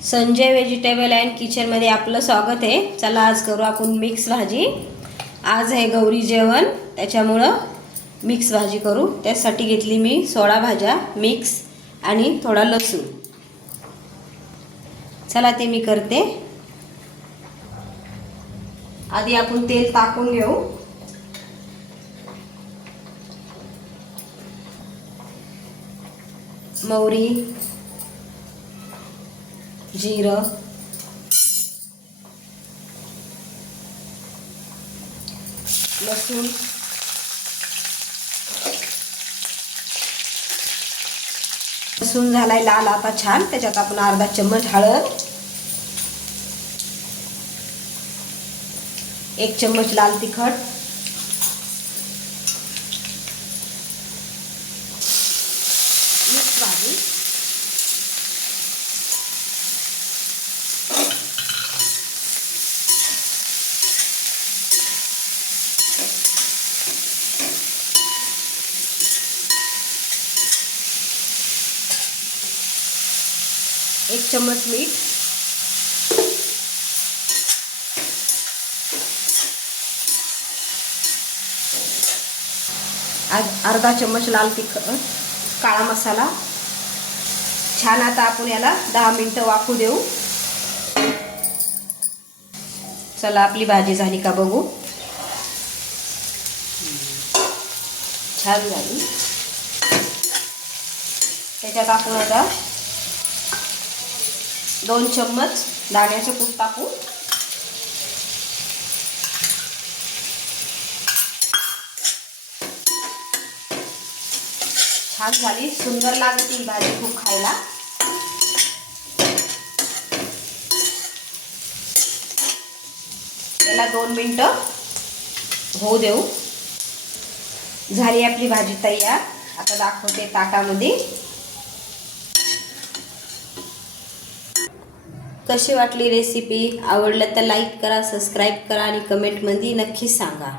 Sanjay vegetable and किचनमध्ये आपलं स्वागत आहे। चला आज करू आपण मिक्स भाजी। आज आहे गौरी जेवण, त्याच्यामुळं मिक्स भाजी करू। त्यासाठी घेतली मी 16 भाज्या मिक्स आणि थोडा लसूण। चला ते मी करते। आधी आपण तेल टाकून घेऊ। मोहरी, जीरं, लसूण, लसूण झालाय लाल आता छान। त्याच्यात आपण अर्धा चम्मच हळद, 1 चम्मच लाल तिखट, मिक्स भाजी, एक चम्मच मीठ, अर्धा चम्मच लाल तिखट, काळा मसाला। छान आता आपण याला 10 मिनिटं वाफू देऊ। चला आपली भाजी झाली का बघू। छान झाली। त्याच्यात आपण आता 2 चम्मच दाण्याचं कूट टाकू। छान झाली, सुंदर लागते ही भाजी खूप खायला। याला 2 मिनिटं होऊ देऊ। झाली आपली भाजी तयार। आता दाखवते ताटामध्ये। कशी वाटली रेसिपी? आवडलं तर लाईक करा, सबस्क्राईब करा आणि कमेंटमध्ये नक्की सांगा।